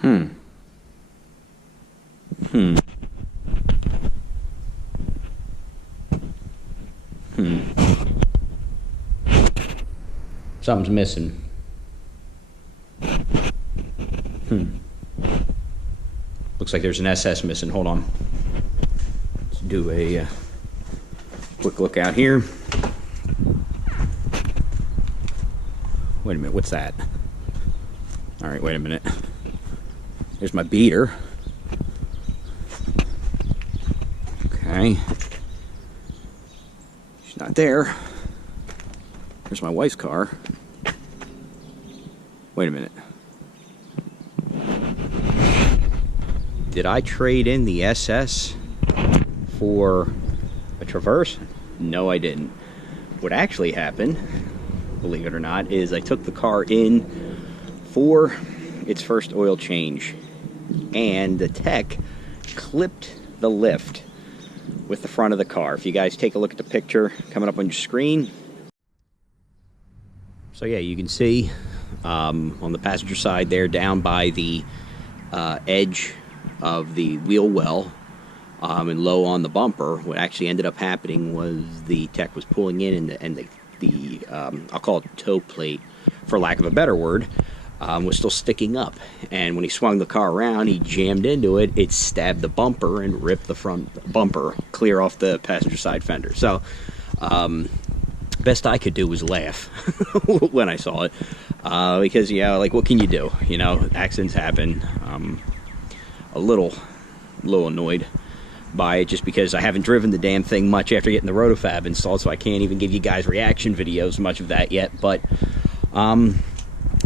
Hmm. Something's missing. Looks like there's an SS missing. Hold on. Let's do a quick look out here. Wait a minute, what's that? All right, wait a minute. There's my beater. Okay. She's not there. There's my wife's car. Wait a minute. Did I trade in the SS for a Traverse? No, I didn't. What actually happened, believe it or not, is I took the car in for its first oil change, and the tech clipped the lift with the front of the car. If you guys take a look at the picture coming up on your screen. So yeah, you can see on the passenger side there, down by the edge of the wheel well and low on the bumper, what actually ended up happening was the tech was pulling in, and the I'll call it toe plate, for lack of a better word, was still sticking up. And when he swung the car around, he jammed into it. It stabbed the bumper and ripped the front bumper clear off the passenger side fender. So best I could do was laugh when I saw it, because, yeah, like, what can you do? You know, accidents happen. A little annoyed by it, just because I haven't driven the damn thing much after getting the Rotofab installed, so I can't even give you guys reaction videos, much of that yet. But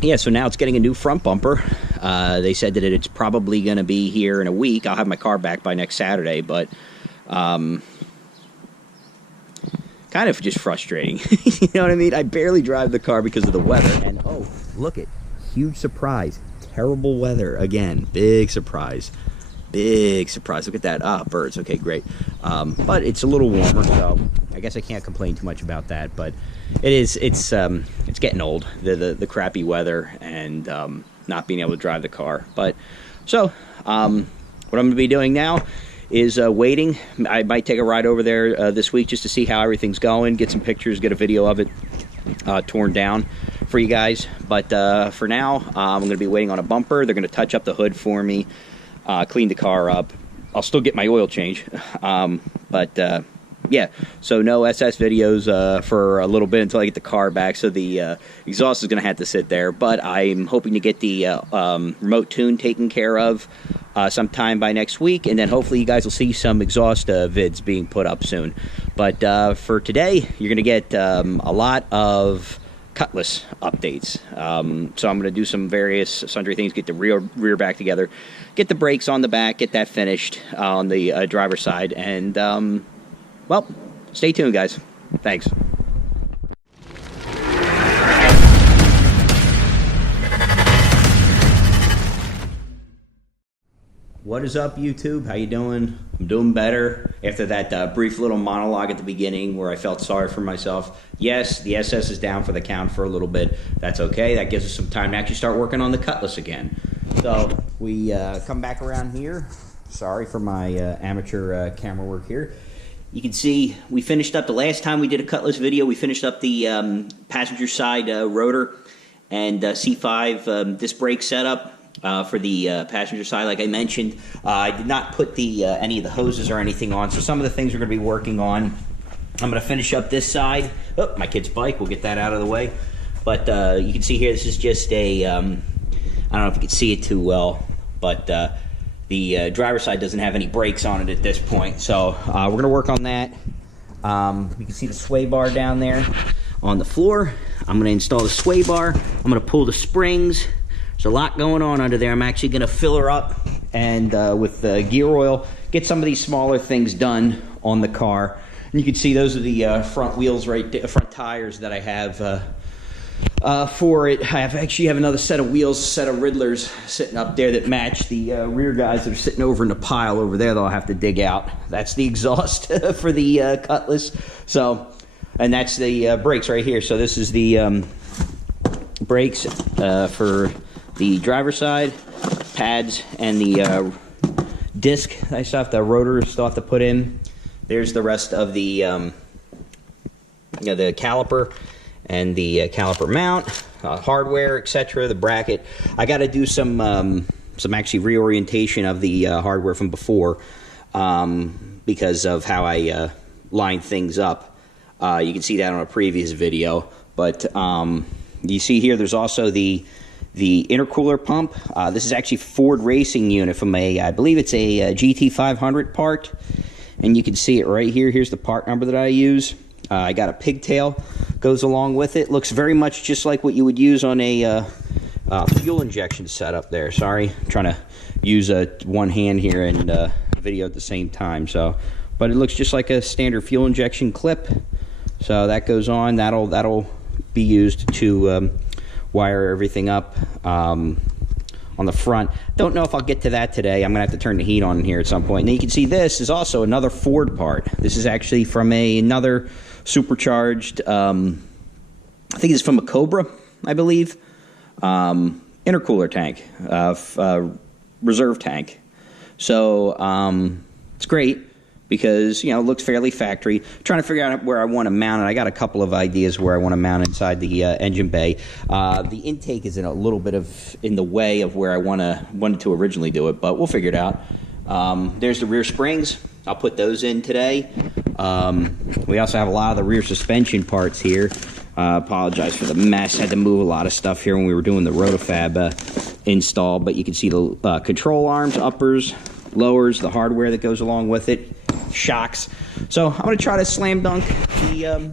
yeah, so now it's getting a new front bumper. They said that it's probably going to be here in a week. I'll have my car back by next Saturday, but kind of just frustrating. You know what I mean? I barely drive the car because of the weather. And oh, look it, huge surprise. Terrible weather again. Big surprise. Big surprise. Look at that. Ah, birds. Okay, great. But it's a little warmer, so I guess I can't complain too much about that. But it's getting old, the crappy weather, and not being able to drive the car. But so what I'm going to be doing now is waiting. I might take a ride over there this week just to see how everything's going, get some pictures, get a video of it torn down for you guys. But for now, I'm going to be waiting on a bumper. They're going to touch up the hood for me, clean the car up. I'll still get my oil change. But yeah, so no SS videos for a little bit until I get the car back. So the exhaust is going to have to sit there. But I'm hoping to get the remote tune taken care of sometime by next week, and then hopefully you guys will see some exhaust vids being put up soon. But for today, you're going to get a lot of Cutlass updates. So I'm going to do some various sundry things, get the rear back together, get the brakes on the back, get that finished on the driver's side, and well, stay tuned, guys. Thanks. What is up, YouTube? How you doing? I'm doing better after that brief little monologue at the beginning where I felt sorry for myself. Yes, the SS is down for the count for a little bit. That's okay. That gives us some time to actually start working on the Cutlass again. So we come back around here. Sorry for my amateur camera work here. You can see we finished up the last time we did a Cutlass video. We finished up the passenger side rotor and C5 disc brake setup. For the passenger side, like I mentioned, I did not put the any of the hoses or anything on, so some of the things we're going to be working on. I'm going to finish up this side. Oh, my kid's bike, we'll get that out of the way. But you can see here, this is just a, I don't know if you can see it too well, but the driver's side doesn't have any brakes on it at this point, so we're going to work on that. You can see the sway bar down there on the floor. I'm going to install the sway bar. I'm going to pull the springs. There's a lot going on under there. I'm actually going to fill her up and with gear oil, get some of these smaller things done on the car. And you can see those are the front wheels, right there, front tires that I have for it. I actually have another set of wheels, set of Riddlers sitting up there that match the rear guys that are sitting over in the pile over there that I'll have to dig out. That's the exhaust for the Cutlass. So, and that's the brakes right here. So this is the brakes for the driver's side, pads and the disc I still have, the rotor still have to put in. There's the rest of the you know, the caliper and the caliper mount, hardware, etc. The bracket. I got to do some actually reorientation of the hardware from before because of how I line things up. You can see that on a previous video, but you see here there's also the intercooler pump. This is actually Ford racing unit from I believe it's a GT500 part, and you can see it right here. Here's the part number that I use. I got a pigtail goes along with it. Looks very much just like what you would use on a fuel injection setup there. Sorry, I'm trying to use one hand here and video at the same time. So, but it looks just like a standard fuel injection clip. So that goes on. That'll be used to wire everything up on the front. Don't know if I'll get to that today. I'm gonna have to turn the heat on here at some point. And then you can see this is also another Ford part. This is actually from another supercharged, I think it's from a Cobra, I believe, intercooler tank, reserve tank. So it's great because, you know, it looks fairly factory. Trying to figure out where I want to mount it. I got a couple of ideas where I want to mount inside the engine bay. The intake is in a little bit in the way of where I wanted to originally do it, but we'll figure it out. There's the rear springs. I'll put those in today. We also have a lot of the rear suspension parts here. Apologize for the mess. Had to move a lot of stuff here when we were doing the rotofab install, but you can see the control arms, uppers, lowers, the hardware that goes along with it, shocks. So I'm going to try to slam dunk the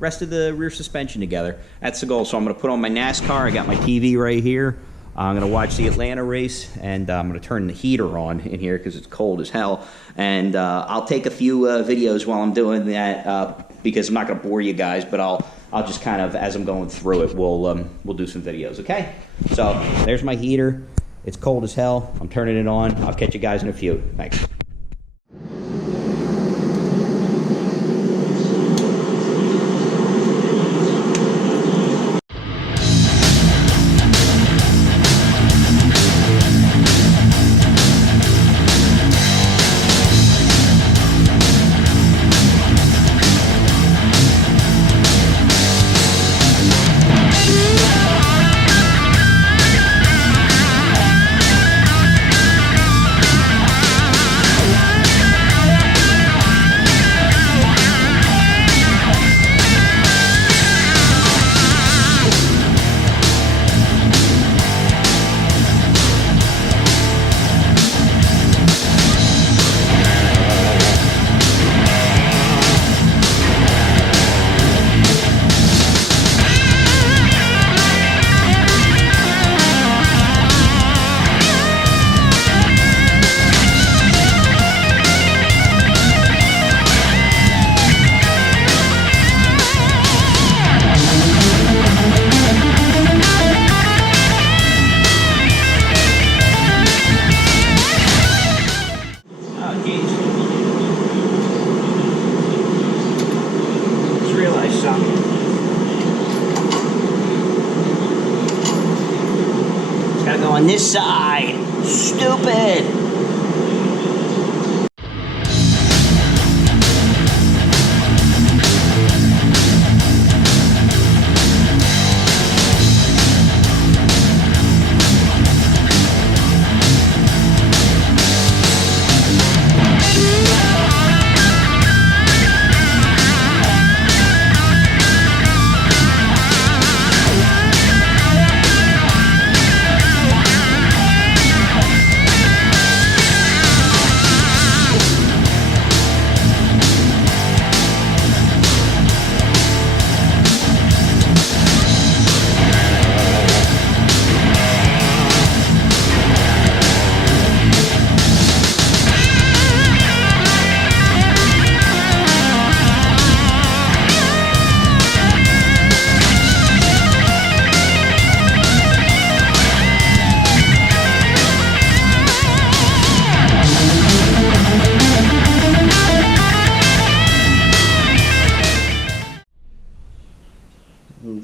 rest of the rear suspension together. That's the goal. So I'm going to put on my NASCAR. I got my TV right here. I'm going to watch the Atlanta race, and I'm going to turn the heater on in here because it's cold as hell. And I'll take a few videos while I'm doing that because I'm not going to bore you guys, but I'll just kind of, as I'm going through it, we'll do some videos, okay? So there's my heater. It's cold as hell. I'm turning it on. I'll catch you guys in a few. Thanks. On this side. Stupid.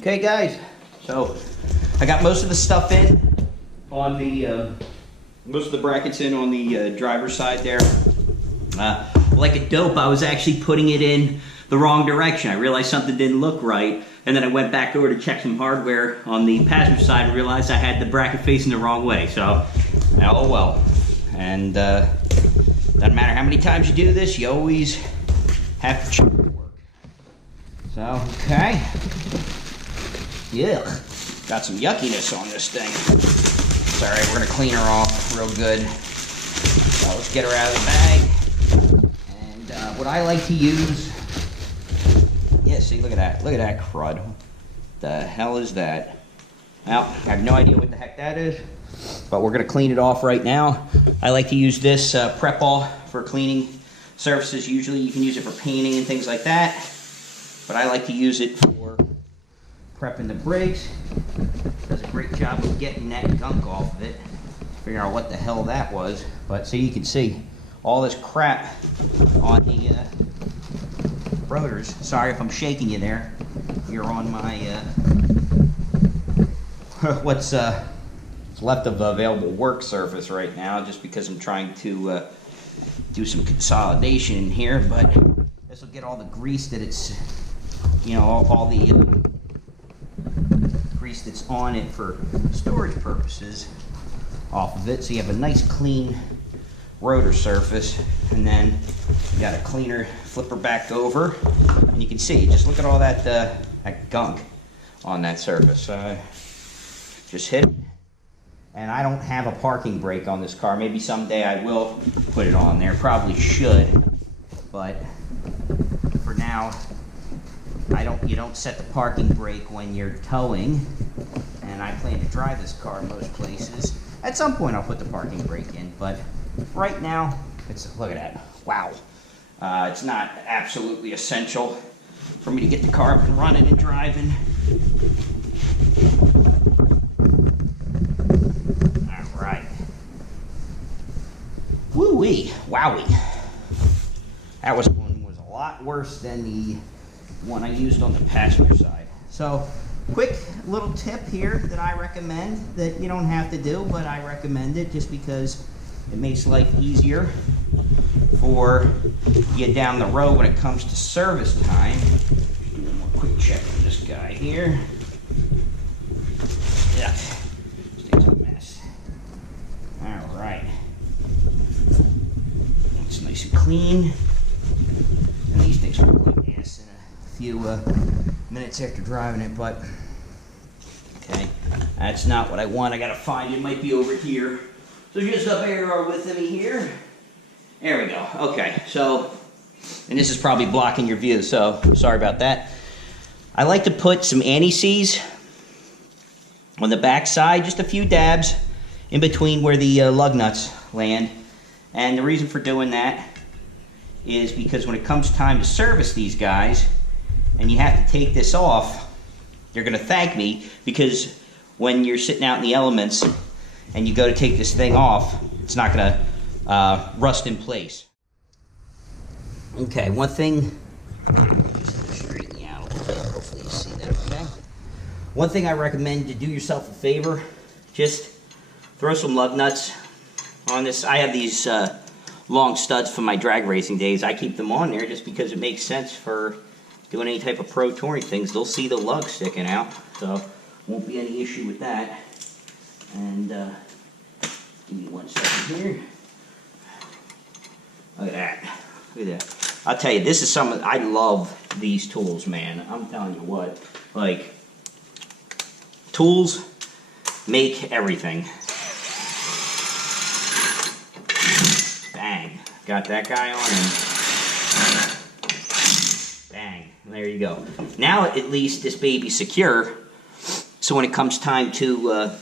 Okay guys, so I got most of the stuff in on the Most of the brackets in on the driver's side there. Like a dope, I was actually putting it in the wrong direction. I realized something didn't look right, and then I went back over to check some hardware on the passenger side and realized I had the bracket facing the wrong way. So, oh well. And doesn't matter how many times you do this, you always have to check the work. So, okay. Yeah, got some yuckiness on this thing. It's all right, we're gonna clean her off real good. So let's get her out of the bag. And what I like to use, yeah, see, look at that crud. What the hell is that? Well, I have no idea what the heck that is, but we're gonna clean it off right now. I like to use this prep all for cleaning surfaces. Usually you can use it for painting and things like that, but I like to use it for prepping the brakes. Does a great job of getting that gunk off of it. Figure out what the hell that was. But so you can see all this crap on the rotors. Sorry if I'm shaking you there. You're on my what's left of the available work surface right now, just because I'm trying to do some consolidation in here. But this will get all the grease that it's, you know, all the grease that's on it for storage purposes off of it, so you have a nice clean rotor surface. And then you got a cleaner flipper back over, and you can see, just look at all that that gunk on that surface. Just hit it. And I don't have a parking brake on this car. Maybe someday I will put it on there, probably should, but for now you don't set the parking brake when you're towing, and I plan to drive this car most places. At some point I'll put the parking brake in, but right now, look at that, wow. It's not absolutely essential for me to get the car up and running and driving. All right. Woo-wee, wowie. That was a lot worse than the one I used on the passenger side. So, quick little tip here that I recommend, that you don't have to do, but I recommend it just because it makes life easier for you down the road when it comes to service time. Do one more quick check on this guy here. Yeah, this thing's a mess. All right. It's nice and clean. And these things look like ass in a few minutes after driving it, but okay, that's not what I want. I gotta find it. Might be over here. So just up here with me here. There we go. Okay, so, and this is probably blocking your view, so sorry about that. I like to put some anti-seize on the back side, just a few dabs in between where the lug nuts land. And the reason for doing that is because when it comes time to service these guys, and you have to take this off, you're gonna thank me, because when you're sitting out in the elements and you go to take this thing off, it's not gonna rust in place. Okay, one thing, just straighten you out a little bit, hopefully you see that okay. One thing I recommend, to do yourself a favor, just throw some lug nuts on this. I have these long studs from my drag racing days. I keep them on there just because it makes sense for doing any type of pro touring things. They'll see the lug sticking out, so won't be any issue with that. And give me 1 second here. Look at that. Look at that. I'll tell you, this is I love these tools, man. I'm telling you what. Like, tools make everything. Bang. Got that guy on and bang. There you go. Now at least this baby's secure. So when it comes time to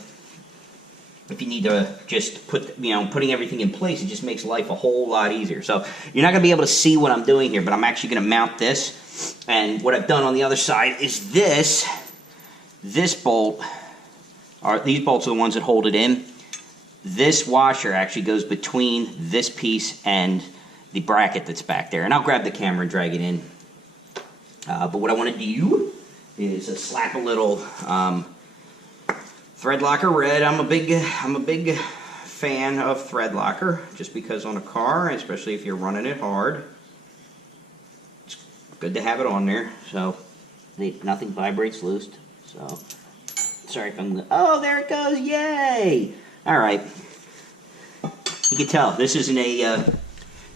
if you need to just put, putting everything in place, it just makes life a whole lot easier. So you're not going to be able to see what I'm doing here, but I'm actually going to mount this. And what I've done on the other side is this bolt, these bolts are the ones that hold it in. This washer actually goes between this piece and the bracket that's back there. And I'll grab the camera and drag it in. But what I want to do is slap a little thread locker red. I'm a big fan of thread locker, just because on a car, especially if you're running it hard, it's good to have it on there. So nothing vibrates loose. So sorry if I'm. Oh, there it goes! Yay! All right. You can tell this isn't a.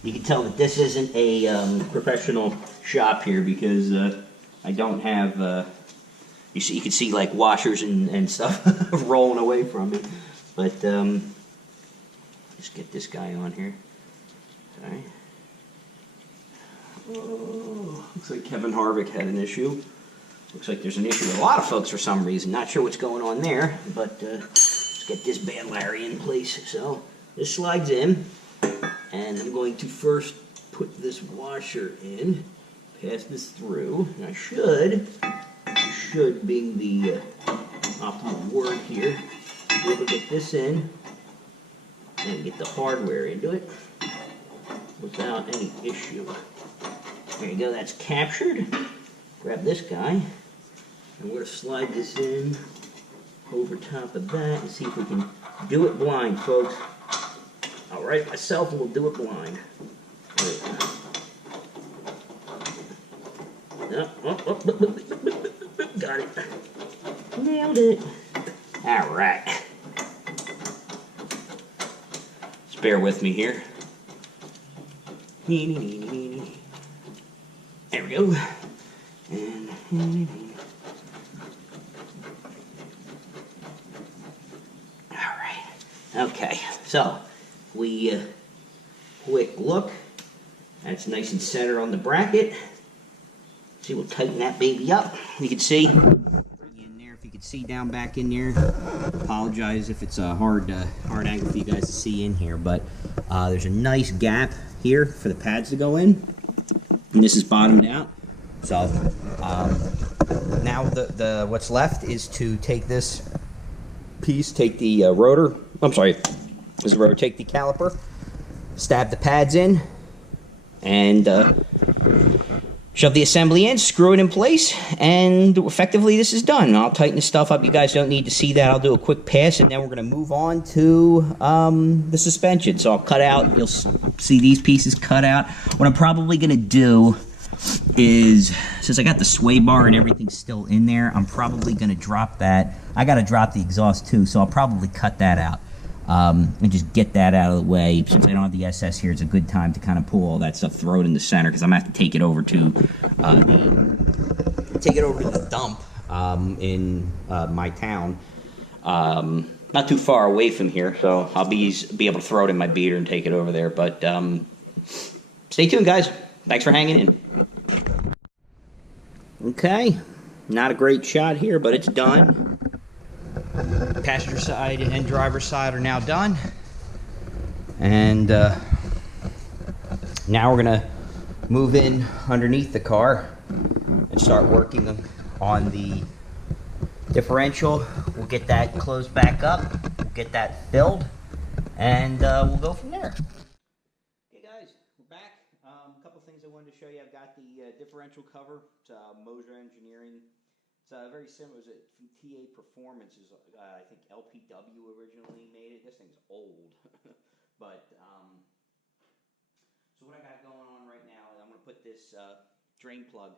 You can tell that this isn't a professional shop here because I don't have. You can see like washers and stuff rolling away from me, but just get this guy on here. Sorry. Oh, looks like Kevin Harvick had an issue. Looks like there's an issue with a lot of folks for some reason. Not sure what's going on there, but let's get this bad Larry in place. So this slides in, and I'm going to first put this washer in, pass this through, and I should, being the optimal word here, be able to get this in and get the hardware into it without any issue. There you go, that's captured. Grab this guy, and we're going to slide this in over top of that and see if we can do it blind, folks. I'll write it myself and we'll do it blind. Got it. Nailed it. All right. Just bear with me here. There we go. And all right. Okay. So we quick look. That's nice and centered on the bracket. See, we'll tighten that baby up. You can see in there. If you can see down back in there. Apologize if it's a hard angle for you guys to see in here, but there's a nice gap here for the pads to go in, and this is bottomed out. So now the what's left is to take this piece, take the rotor. I'm sorry, this is the rotor. Take the caliper, stab the pads in, and shove the assembly in, screw it in place, and effectively this is done. I'll tighten the stuff up. You guys don't need to see that. I'll do a quick pass, and then we're going to move on to the suspension. So I'll cut out, you'll see these pieces cut out. What I'm probably going to do is, since I got the sway bar and everything's still in there, I'm probably going to drop that. I got to drop the exhaust too, so I'll probably cut that out. And just get that out of the way. Since I don't have the SS here, it's a good time to kind of pull all that stuff, throw it in the center, because I'm going to have to take it over to the dump in my town. Not too far away from here, so I'll be able to throw it in my beater and take it over there. But stay tuned, guys. Thanks for hanging in. Okay, not a great shot here, but it's done. Passenger side and driver side are now done, and now we're gonna move in underneath the car and start working on the differential. We'll get that closed back up, we'll get that filled, and we'll go from there. Hey guys, we're back. A couple things I wanted to show you. I've got the differential cover. It's Moser Engineering. It's very similar. It was from TA Performance. I think LPW originally made it. This thing's old. But, so what I got going on right now is I'm going to put this drain plug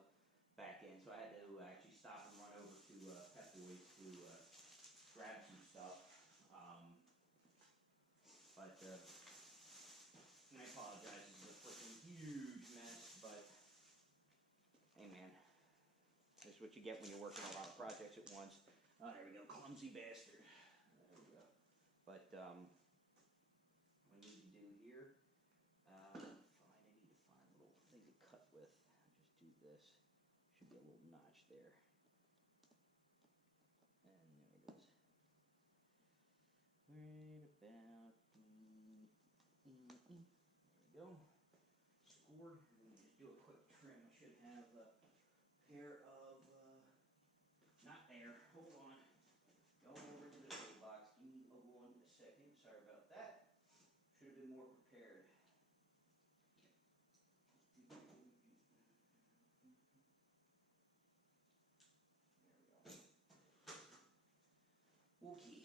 back in. So I had to actually stop and run over to Pep Boys to grab some stuff. And I apologize. This is a freaking huge mess, but hey man. This is what you get when you're working on a lot of projects at once. Oh, there we go, clumsy bastard. There we go. But what I need to do here, I need to find a little thing to cut with. Just do this. Should be a little notch there. And there it is. Right about there we go. Scored. Let me just do a quick trim. I should have a pair of not there. Hold on. Going over to the big box. Give me a second. Sorry about that. Should have been more prepared. There we go. Okay.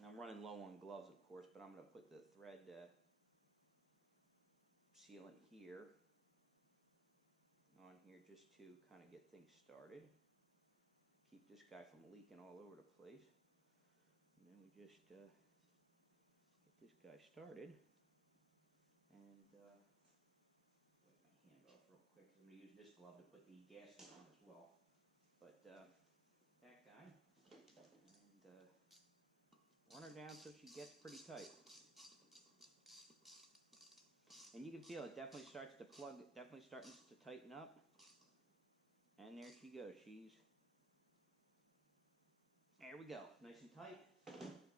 Now I'm running low on gloves, of course, but I'm going to put the thread sealant here on here just to kind of get things started. Keep this guy from leaking all over the place. And then we just get this guy started. And wipe my hand off real quick because I'm going to use this glove to put the gasket on as well. But that guy, and run her down so she gets pretty tight. And you can feel it definitely starts to plug, definitely starting to tighten up. And there she goes. There we go, nice and tight.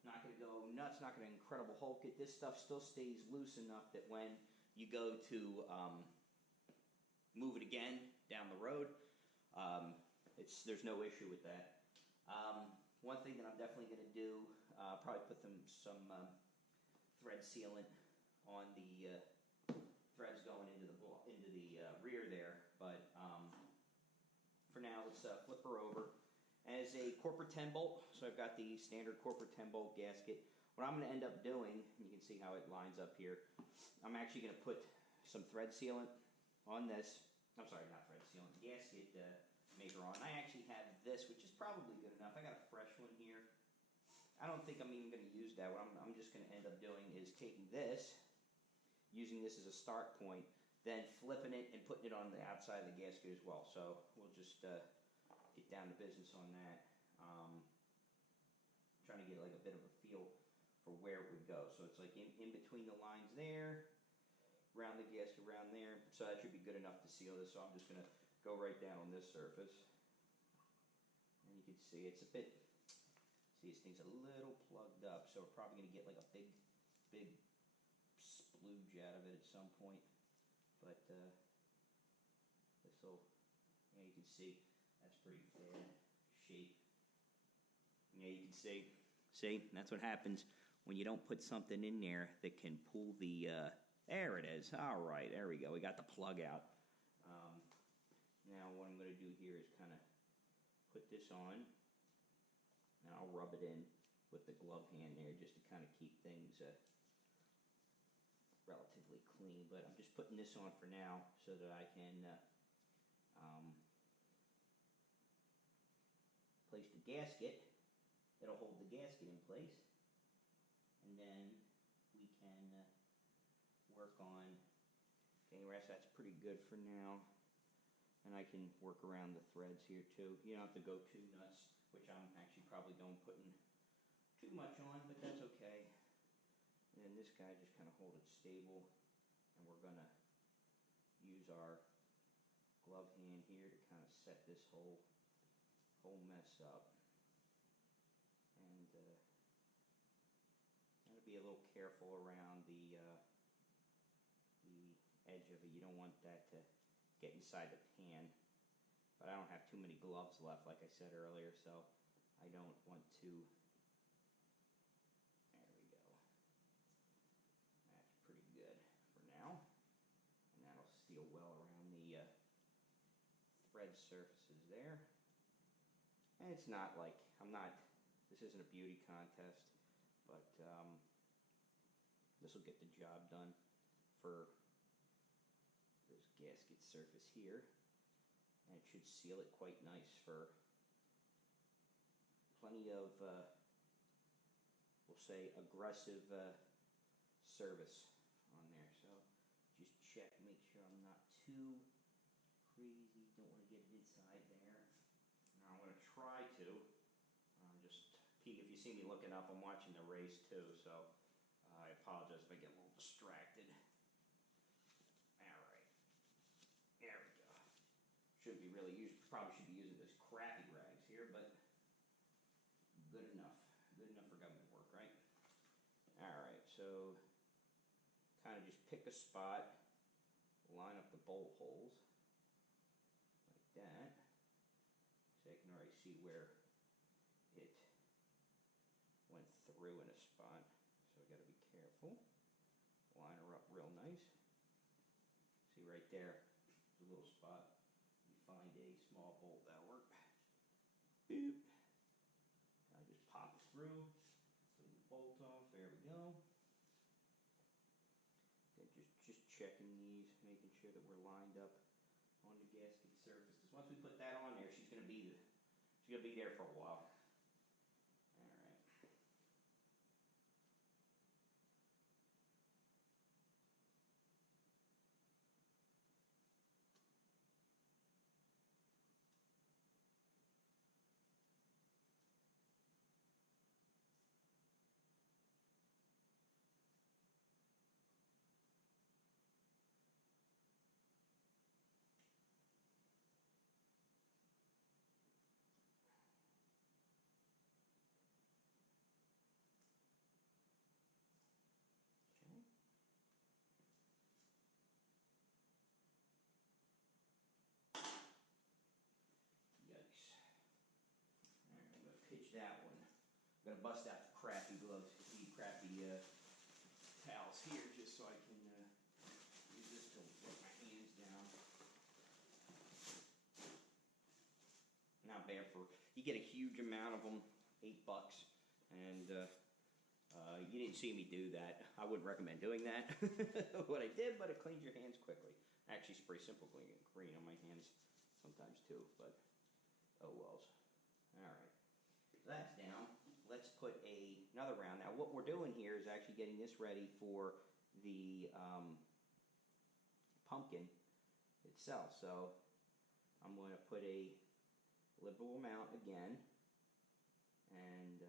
Not going to go nuts, not going to incredible Hulk it. This stuff still stays loose enough that when you go to move it again down the road, there's no issue with that. One thing that I'm definitely going to do, probably put some thread sealant on the threads going into the rear there. But for now, let's flip her over. As a corporate 10 bolt, so I've got the standard corporate 10 bolt gasket. What I'm going to end up doing, you can see how it lines up here, I'm actually going to put some thread sealant on this. I'm sorry, not thread sealant, gasket maker on. I actually have this, which is probably good enough. I got a fresh one here. I don't think I'm even going to use that. What I'm just going to end up doing is taking this, using this as a start point, then flipping it and putting it on the outside of the gasket as well. So we'll just get down to business on that. Trying to get like a bit of a feel for where it would go. So it's like in between the lines there, around the gasket around there. So that should be good enough to seal this. So I'm just going to go right down on this surface. And you can see it's a bit, see this thing's a little plugged up. So we're probably going to get like a big splooge out of it at some point. But this will, yeah, you can see that's pretty bad shape. Yeah, you can see, that's what happens when you don't put something in there that can pull the, there it is. All right, there we go. We got the plug out. Now what I'm going to do here is kind of put this on, and I'll rub it in with the glove hand there just to kind of keep things relatively clean. But I'm just putting this on for now so that I can place the gasket. It'll hold the gasket in place, and then we can work on getting the rest. That's pretty good for now, and I can work around the threads here too. You don't have to go too nuts, which I'm actually probably don't putting too much on, but that's okay. And then this guy just kind of hold it stable, and we're gonna use our glove hand here to kind of set this whole mess up. And gotta be a little careful around the edge of it. You don't want that to get inside the pan. But I don't have too many gloves left, like I said earlier, so I don't want to. There we go. That's pretty good for now. And that'll seal well around the thread surfaces there. And it's not like, this isn't a beauty contest, but this will get the job done for this gasket surface here. And it should seal it quite nice for plenty of, we'll say, aggressive service on there. So just check, make sure I'm not too crazy, don't want to get it inside there. Now I'm going to try to. Just peek. If you see me looking up, I'm watching the race too, so I apologize if I get a little distracted. Alright. There we go. Probably should be using those crappy rags here, but good enough. Good enough for government work, right? Alright, so kind of just pick a spot, line up the bolt holes like that. So I can already see where it went through in a spot. So I got to be careful. Line her up real nice. See right there, there's a little spot. You find a small bolt, that'll work. Boop. I just pop it through the bolt. we go. And just checking these, making sure that we're lined up on the gasket surface. Because once we put that on there, she's gonna be there for a while. All right. Yikes. All right, I'm going to pitch that one. I'm going to bust out the crappy gloves, the crappy towels here, just so I can use this to wipe my hands down. Not bad for, you get a huge amount of them, $8. And you didn't see me do that. I wouldn't recommend doing that. What I did, but it cleans your hands quickly. I actually spray simple green on my hands sometimes too, but oh wells. All right, so that's down. Let's put another round. Now what we're doing here is actually getting this ready for the pumpkin itself. So I'm going to put a liberal amount again, and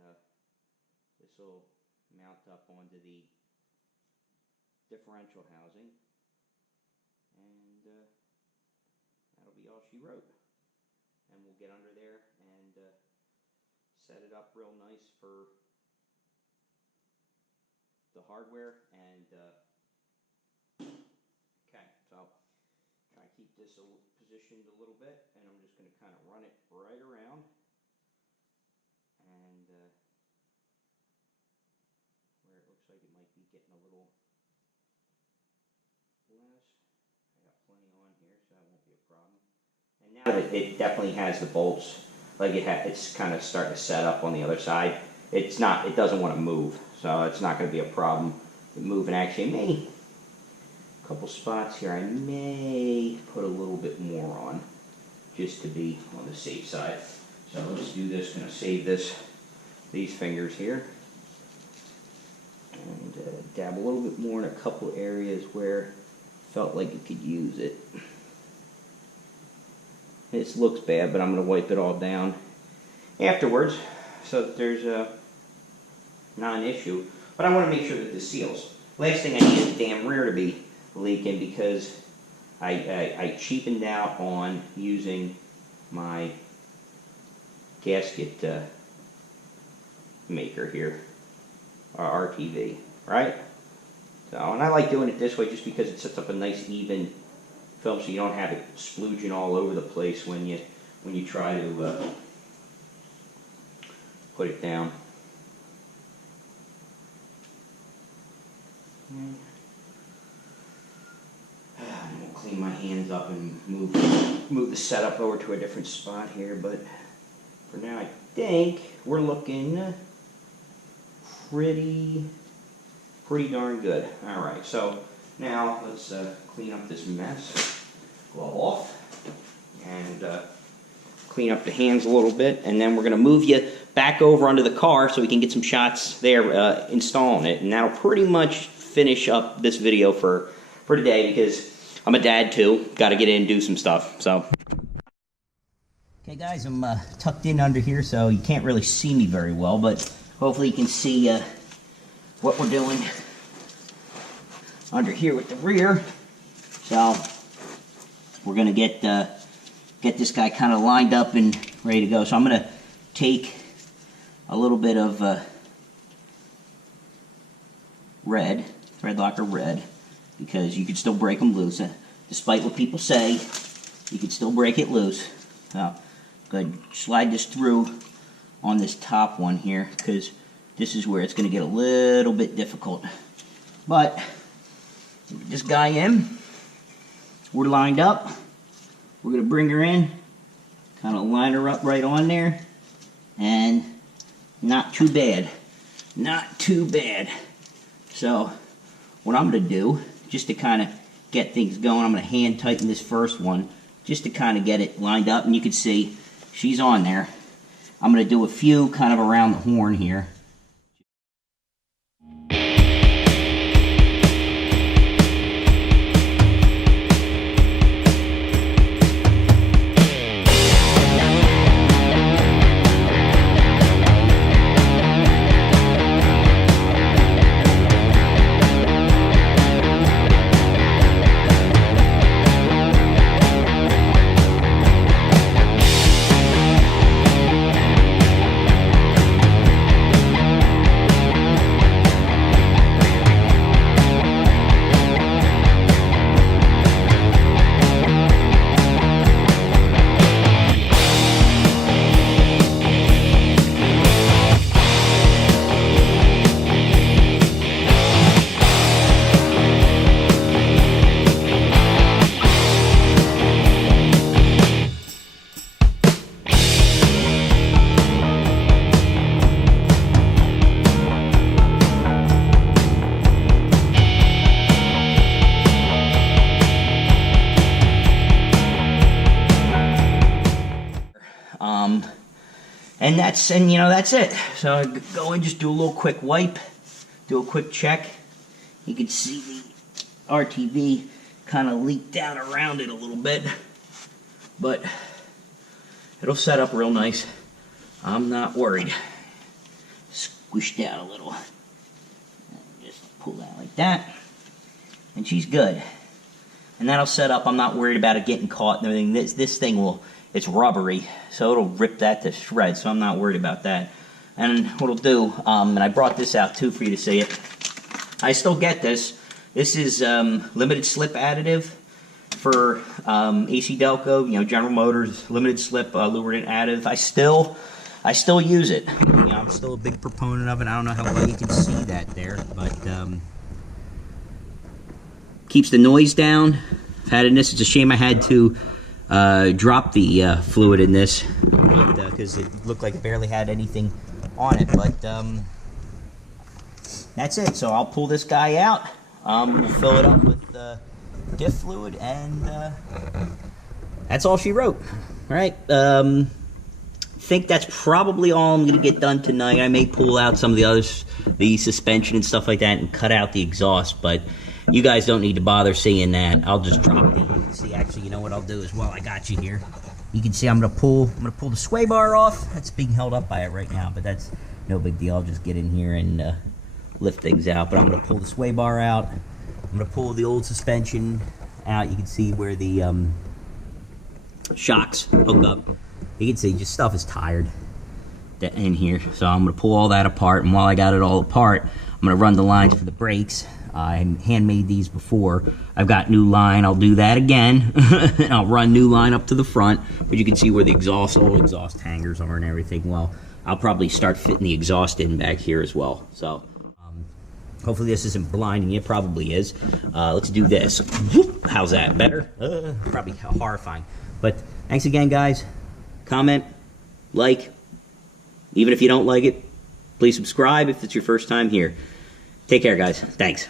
this will mount up onto the differential housing, and that'll be all she wrote. And we'll get under there and set it up real nice for the hardware. And okay, so try to keep this positioned a little bit, and I'm just going to kind of run it right around, and where it looks like it might be getting a little less. I got plenty on here, so that won't be a problem. And now that it definitely has the bolts, like it's kind of starting to set up on the other side. It doesn't want to move, so it's not going to be a problem with moving. Actually, a couple spots here, I may put a little bit more on, just to be on the safe side. So let's do this. Going to save these fingers here, and dab a little bit more in a couple areas where I felt like you could use it. This looks bad, but I'm going to wipe it all down afterwards, so that there's not an issue. But I want to make sure that this seals. Last thing I need is the damn rear to be leaking, because I cheapened out on using my gasket maker here, or RTV, right? So, and I like doing it this way just because it sets up a nice even film, so you don't have it splooging all over the place when you try to put it down. And we'll clean my hands up and move the setup over to a different spot here, but for now I think we're looking pretty darn good. All right, so now let's clean up this mess. Glove off, and clean up the hands a little bit, and then we're going to move you back over onto the car so we can get some shots there installing it, and that'll pretty much finish up this video for today, because I'm a dad too. Got to get in and do some stuff. So, okay, guys, I'm tucked in under here, so you can't really see me very well, but hopefully you can see what we're doing under here with the rear. So we're going to get this guy kind of lined up and ready to go. So I'm going to take a little bit of red, thread locker red, because you can still break them loose. Despite what people say, you can still break it loose. So I'm going to slide this through on this top one here, because this is where it's going to get a little bit difficult. But this guy in, we're lined up. We're going to bring her in, kind of line her up right on there, and not too bad. Not too bad. So what I'm going to do, just to kind of get things going, I'm going to hand tighten this first one just to kind of get it lined up. And you can see she's on there. I'm going to do a few kind of around the horn here. And you know, that's it. So I go and just do a little quick wipe, do a quick check. You can see the RTV kind of leaked down around it a little bit, but it'll set up real nice. I'm not worried. Squish down a little. Just pull that like that. And she's good. And that'll set up. I'm not worried about it getting caught and everything. This thing will, it's rubbery, so it'll rip that to shreds, so I'm not worried about that. And what it'll do, and I brought this out too for you to see it. I still get this. This is limited slip additive for AC Delco, you know, General Motors limited slip lubricant additive. I still use it. You know, I'm still a big proponent of it. I don't know how well you can see that there, but keeps the noise down. I've had it in this. It's a shame I had to drop the fluid in this, because it looked like it barely had anything on it. But that's it. So I'll pull this guy out. We'll fill it up with diff fluid, and that's all she wrote. All right. Think that's probably all I'm going to get done tonight. I may pull out some of the others, the suspension and stuff like that, and cut out the exhaust, but you guys don't need to bother seeing that. I'll just drop the, see, actually, you know what I'll do as well? I got you here. You can see I'm going to pull the sway bar off. That's being held up by it right now, but that's no big deal. I'll just get in here and lift things out. But I'm going to pull the sway bar out. I'm going to pull the old suspension out. You can see where the shocks hook up. You can see just stuff is tired in here. So I'm going to pull all that apart. And while I got it all apart, I'm going to run the lines for the brakes. I handmade these before. I've got new line. I'll do that again. And I'll run new line up to the front. But you can see where the old exhaust hangers are and everything. Well, I'll probably start fitting the exhaust in back here as well. So hopefully this isn't blinding. It probably is. Let's do this. How's that? Better? Probably horrifying. But thanks again, guys. Comment, like. Even if you don't like it, please subscribe if it's your first time here. Take care, guys. Thanks.